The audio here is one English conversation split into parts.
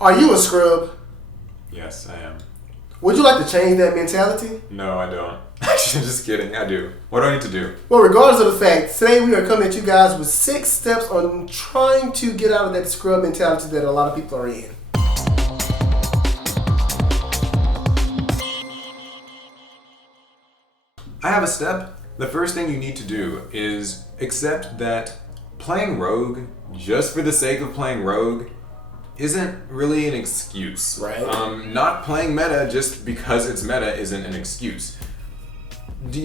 Are you a scrub? Yes, I am. Would you like to change that mentality? No, I don't. Actually, I'm just kidding. I do. What do I need to do? Well, regardless of the fact, today we are coming at you guys with 6 steps on trying to get out of that scrub mentality that a lot of people are in. I have a step. The first thing you need to do is accept that playing Rogue, just for the sake of playing Rogue, isn't really an excuse. Right. Not playing meta just because it's meta isn't an excuse. So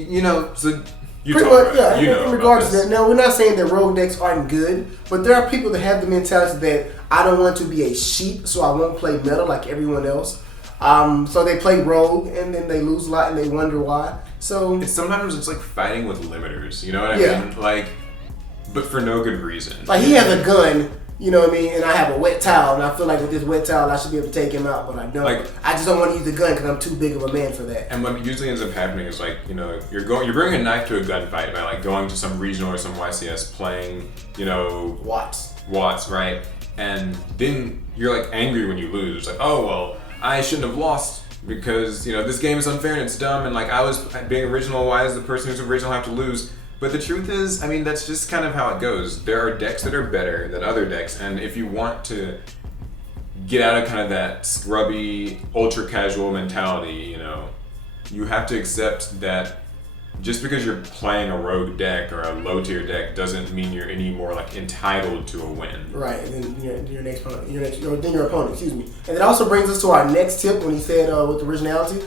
you Pretty talk much, about it. yeah. In regards to that, now we're not saying that rogue decks aren't good, but there are people that have the mentality that I don't want to be a sheep, so I won't play meta like everyone else. So they play rogue and then they lose a lot and they wonder why. So Sometimes it's like fighting with limiters. You know what I Yeah. mean? Like, but for no good reason. like he has a gun, you know what I mean, and I have a wet towel, and I feel like with this wet towel I should be able to take him out, but I don't. Like- I just don't want to use the gun because I'm too big of a man for that. And what usually ends up happening is like, you're bringing a knife to a gunfight by like going to some regional or some YCS playing, Watts. Watts, right? And then you're like angry when you lose. Like, oh well, I shouldn't have lost because this game is unfair and it's dumb, and like I was being original. Why does the person who's original have to lose? But the truth is, I mean, that's just kind of how it goes. There are decks that are better than other decks, and if you want to get out of kind of that scrubby, ultra casual mentality, you have to accept that just because you're playing a rogue deck or a low tier deck doesn't mean you're any more like entitled to a win. Right, and then your next opponent, your opponent, excuse me. And it also brings us to our next tip when he said with originality.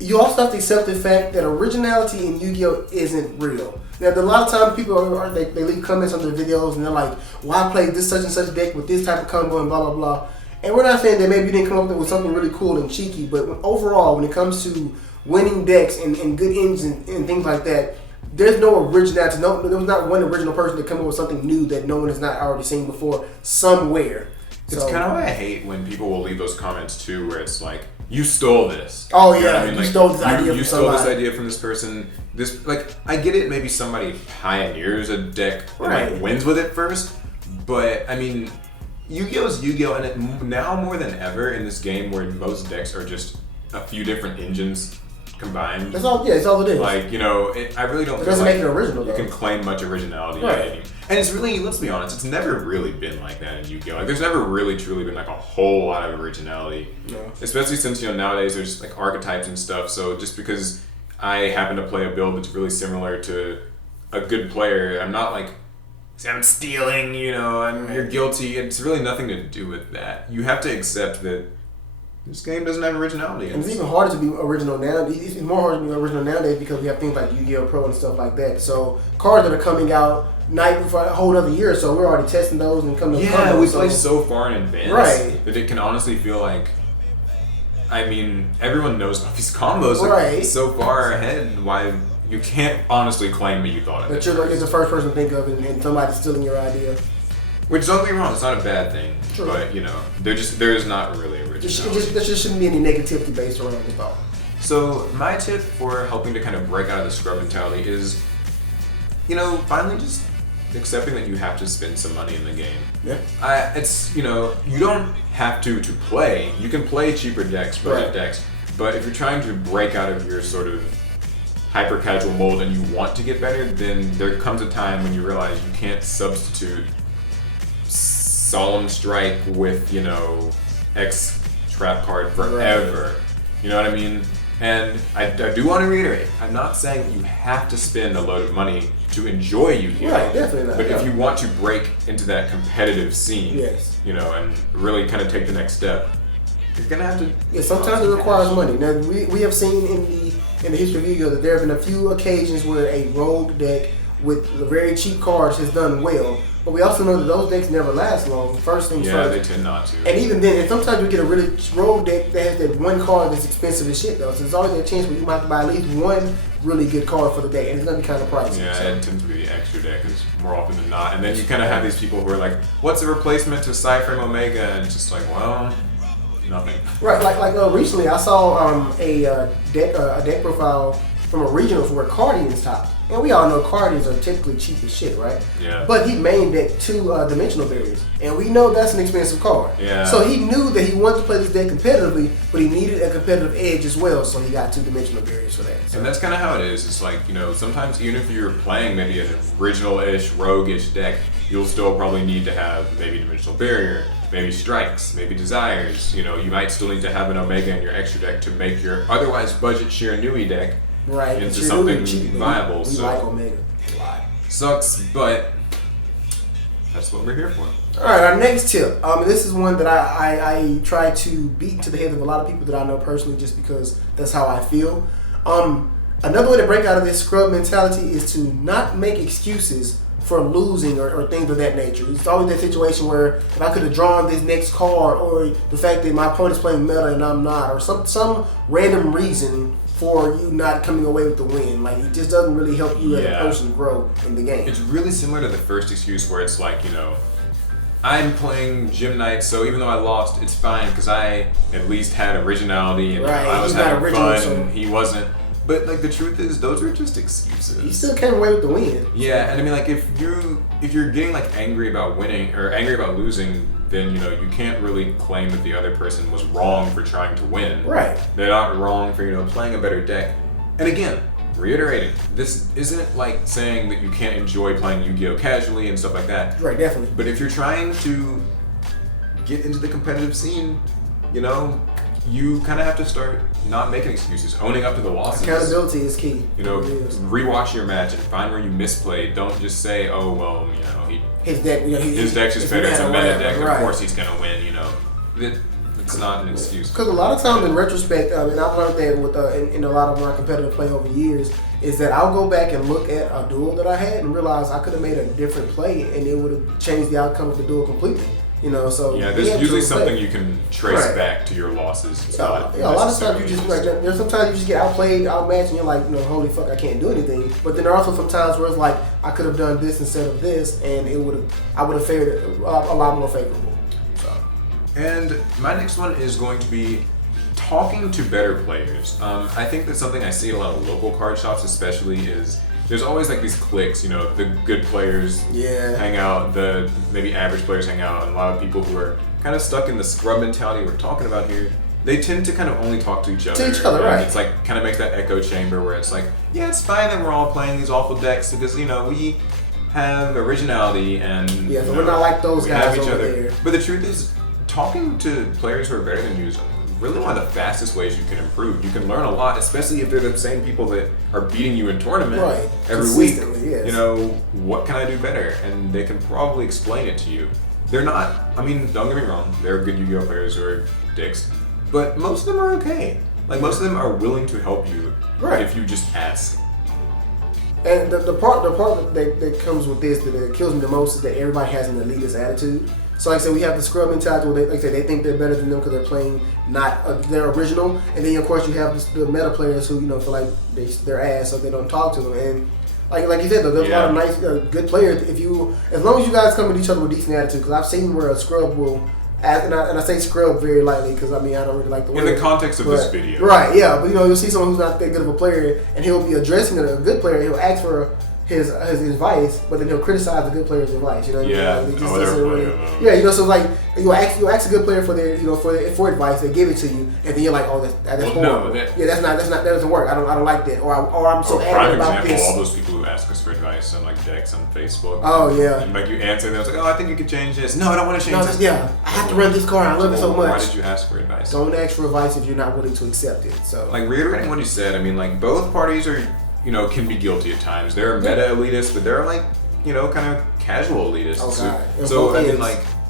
You also have to accept the fact that originality in Yu-Gi-Oh! Isn't real. Now, a lot of times people they leave comments on their videos and they're like, well, I played this such and such deck with this type of combo and blah, blah, blah. And we're not saying that maybe you didn't come up with something really cool and cheeky, but overall, when it comes to winning decks and good engines and things like that, there's no originality. There was not one original person to come up with something new that no one has not already seen before somewhere. It's kind of why I hate when people will leave those comments too, where it's like, you stole this. Oh You know yeah, what I mean? you Like, stole this idea You from stole this somebody. idea from this person. I get it. Maybe somebody pioneers a deck and Right. like wins with it first, but I mean, Yu-Gi-Oh! Is Yu-Gi-Oh! And now more than ever in this game, where most decks are just a few different engines combined. That's all. Yeah, it's all it is. Like, I really don't. It doesn't feel make it original, You though. can claim much originality, Right. And it's really, let's be honest, it's never really been like that in Yu-Gi-Oh! Like, there's never really truly been like a whole lot of originality. No. Especially since nowadays there's like archetypes and stuff. So just because I happen to play a build that's really similar to a good player, I'm not like, I'm stealing, and you're guilty. It's really nothing to do with that. You have to accept that this game doesn't have originality. And it's even harder to be original now. It's more hard to be original nowadays because we have things like Yu-Gi-Oh! Pro and stuff like that. So cards that are coming out night before a whole other year, so we're already testing those and coming. Yeah, we play so far in advance, Right. that it can honestly feel like. I mean, everyone knows about these combos Right. so far ahead. Why you can't honestly claim that you thought of it. That you're like the first person to think of, and somebody's stealing your idea. Which, don't get me wrong, it's not a bad thing. True. But there's not really There originality. just shouldn't be any negativity based around the thought. So my tip for helping to kind of break out of the scrub mentality is, finally just accepting that you have to spend some money in the game. Yeah. It's, you don't have to play. You can play cheaper decks, budget Right. decks. But if you're trying to break out of your sort of hyper casual mold and you want to get better, then there comes a time when you realize you can't substitute Solemn Strike with, X trap card forever. Right. You know what I mean? And I do want to reiterate, I'm not saying that you have to spend a load of money to enjoy Yu-Gi-Oh! Right, definitely not. But no. if you want to break into that competitive scene, Yes. and really kind of take the next step, you're gonna have to. Yeah, sometimes it requires money. Now we have seen in the history of Yu-Gi-Oh! That there have been a few occasions where a rogue deck with very cheap cards has done well, but we also know that those decks never last long. First things Yeah, first. they tend not to. And even then, and sometimes we get a really rogue deck that has that one card that's expensive as shit though. So there's always a chance where you might have to buy at least one really good card for the deck, and it's gonna be kind of pricey. Yeah, so. it tends to be the extra deck is more often than not. And then you kind of have these people who are like, what's a replacement to Cypher Omega? And it's just like, well, nothing. Right, like recently I saw a deck profile from a regionals where Cardian's top. And we all know Cardians are typically cheap as shit, right? Yeah. But he main decked 2 dimensional barriers. And we know that's an expensive card. Yeah. So he knew that he wanted to play this deck competitively, but he needed a competitive edge as well, so he got 2 dimensional barriers for that. So. And that's kind of how it is. It's like, sometimes even if you're playing maybe an original-ish, rogue-ish deck, you'll still probably need to have maybe Dimensional Barrier, maybe Strikes, maybe Desires. You might still need to have an Omega in your extra deck to make your otherwise budget Shiranui deck into something viable. We like Omega a lot. Sucks, but that's what we're here for. Alright, our next tip. This is one that I try to beat to the head of a lot of people that I know personally just because that's how I feel. Another way to break out of this scrub mentality is to not make excuses for losing or things of that nature. It's always that situation where if I could have drawn this next card, or the fact that my opponent's playing meta and I'm not, or some random reason for you not coming away with the win. Like, it just doesn't really help you as a person grow in the game. It's really similar to the first excuse where it's like, I'm playing Gym Night, so even though I lost, it's fine because I at least had originality and I was having fun and he wasn't. But like the truth is, those are just excuses. You still came away with the win. Yeah, and I mean, like if you're getting like angry about winning or angry about losing, then you can't really claim that the other person was wrong for trying to win. Right. They're not wrong for playing a better deck. And again, reiterating, this isn't like saying that you can't enjoy playing Yu-Gi-Oh! Casually and stuff like that. Right, definitely. But if you're trying to get into the competitive scene, you kind of have to start not making excuses, owning up to the losses. Accountability is key. Rewatch your match and find where you misplayed. Don't just say, "Oh well, his deck, his deck's just better. It's a meta deck. Right. Of course he's gonna win." It's not an excuse. Because a lot of times in retrospect, and I've learned that with in a lot of my competitive play over years, is that I'll go back and look at a duel that I had and realize I could have made a different play and it would have changed the outcome of the duel completely. So yeah, there's usually something you can trace back to your losses. A lot of times you just there's sometimes you just get outplayed, outmatched, and you're like, holy fuck, I can't do anything. But then there are also some times where it's like I could have done this instead of this, and I would have fared a lot more favorable. So. And my next one is going to be talking to better players. I think that's something I see at a lot of local card shops, especially is. There's always like these cliques, the good players hang out, the maybe average players hang out, and a lot of people who are kind of stuck in the scrub mentality we're talking about here, they tend to kind of only talk to each other. Right. It's like kind of makes that echo chamber where it's like, yeah, it's fine that we're all playing these awful decks because we have originality and so we're not like those guys over there. But the truth is, talking to players who are better than you is really one of the fastest ways you can improve. You can learn a lot, especially if they're the same people that are beating you in tournament every week. Yes. What can I do better? And they can probably explain it to you. They're not, don't get me wrong, there are good Yu-Gi-Oh! Players who are dicks, but most of them are okay. Like, most of them are willing to help you if you just ask. And the part that comes with this that kills me the most is that everybody has an elitist attitude. So like I said, we have the scrub mentality where they think they're better than them because they're playing they're original. And then of course you have the meta players who feel like they're ass, so they don't talk to them. And like you said, there's a lot of nice, good players. As long as you guys come with each other with decent attitude, because I've seen where a scrub will. And I say scrub very lightly because I don't really like the word. In the context of this video. Right, yeah. But you'll see someone who's not that good of a player and he'll be addressing a good player and he'll ask for his advice, but then he'll criticize the good player's advice. So like you'll ask a good player for their for advice, they give it to you, and then you're like, oh, that's horrible. That doesn't work. I don't like that, or I'm so angry about this. All those people who ask us for advice on like decks on Facebook. Oh yeah. And like you answer them, it's like, oh, I think you could change this. No, I don't want to change this. Yeah, I have to run this card. I love it so much. Why did you ask for advice? Don't ask for advice if you're not willing to accept it. So like reiterating what you said, both parties are. Can be guilty at times. There are meta elitists, but there are kind of casual elitists. Okay. So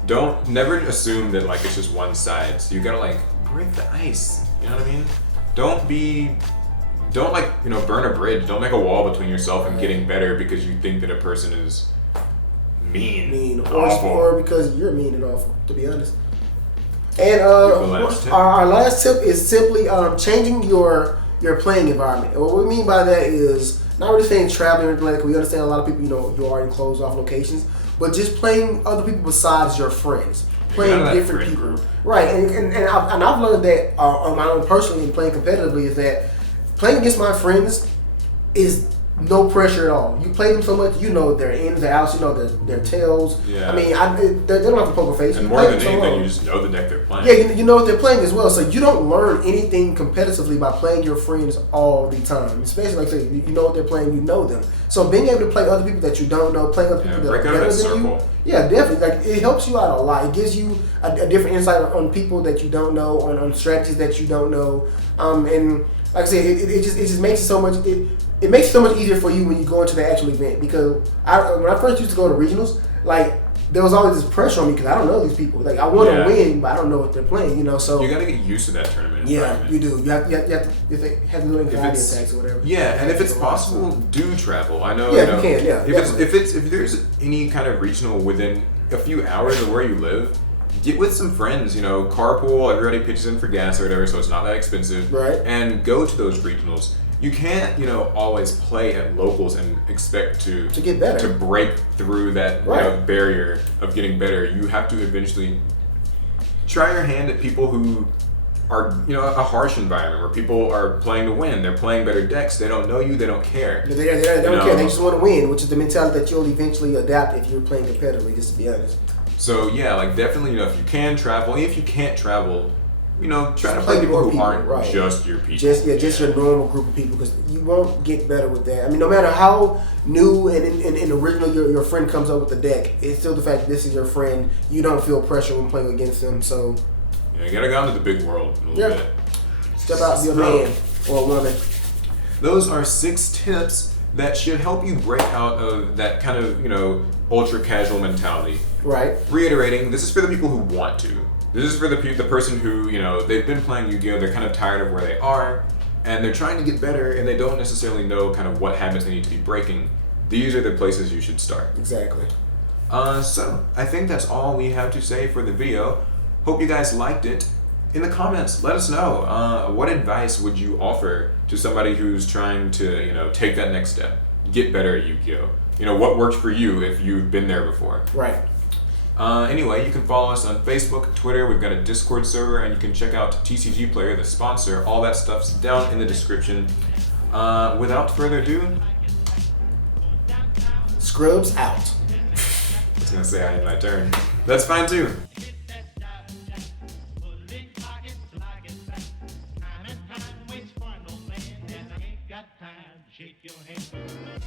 don't never assume that it's just one side. So you gotta break the ice. You know what I mean? Don't burn a bridge. Don't make a wall between yourself and getting better because you think that a person is mean, awful. or because you're mean and awful. To be honest. And our last tip is simply changing your playing environment. And what we mean by that is not really saying traveling or anything like that. We understand a lot of people, you are in closed off locations, but just playing other people besides your friends, playing different people, group. Right? And I've learned that on my own personally and playing competitively is that playing against my friends is no pressure at all. You play them so much, you know their ins, their outs, you know their tails. Yeah. I mean, they don't have a poker face. And You more play than them so anything, long. you just know the deck they're playing. Yeah, you know what they're playing as well, so you don't learn anything competitively by playing your friends all the time. Especially like I said, you know what they're playing, you know them. So being able to play other people that you don't know, playing other people that are break out of better that than you, circle. yeah, definitely. Like it helps you out a lot. It gives you a different insight on people that you don't know, on strategies that you don't know, and like I said, it just makes it so much. It makes it so much easier for you when you go into the actual event because when I first used to go to regionals, like there was always this pressure on me because I don't know these people. Like I want to win, but I don't know what they're playing. You know, so you got to get used to that tournament. Yeah, you do. You have to have little anxiety attacks or whatever. Yeah, and if it's possible, do travel. I know. Yeah, you know, you can. Yeah, if there's any kind of regional within a few hours of where you live, get with some friends. You know, carpool. Everybody pitches in for gas or whatever, so it's not that expensive. Right. And go to those regionals. You can't, always play at locals and expect to get better, to break through that barrier of getting better. You have to eventually try your hand at people who are, a harsh environment where people are playing to win. They're playing better decks. They don't know you. They don't care. They don't care. They just want to win, which is the mentality that you'll eventually adapt if you're playing competitively. Just to be honest. So yeah, like definitely, if you can travel, and if you can't travel. Try to play with people more who people, aren't right. just your people. Just your normal group of people, because you won't get better with that. I mean, no matter how new and original your friend comes up with the deck, it's still the fact that this is your friend. You don't feel pressure when playing against them. So you gotta go into the big world a little bit. Step out, be a man or a woman. Those are 6 tips that should help you break out of that kind of ultra casual mentality. Right. Reiterating, this is for the people who want to. This is for the person who, they've been playing Yu-Gi-Oh! They're kind of tired of where they are, and they're trying to get better, and they don't necessarily know kind of what habits they need to be breaking. These are the places you should start. Exactly. So, I think that's all we have to say for the video. Hope you guys liked it. In the comments, let us know, what advice would you offer to somebody who's trying to, take that next step, get better at Yu-Gi-Oh! What worked for you if you've been there before. Right. Anyway, you can follow us on Facebook, Twitter, we've got a Discord server, and you can check out TCG Player, the sponsor. All that stuff's down in the description. Without further ado, Scrubs out. I was going to say I had my turn. That's fine too. Shake your hand.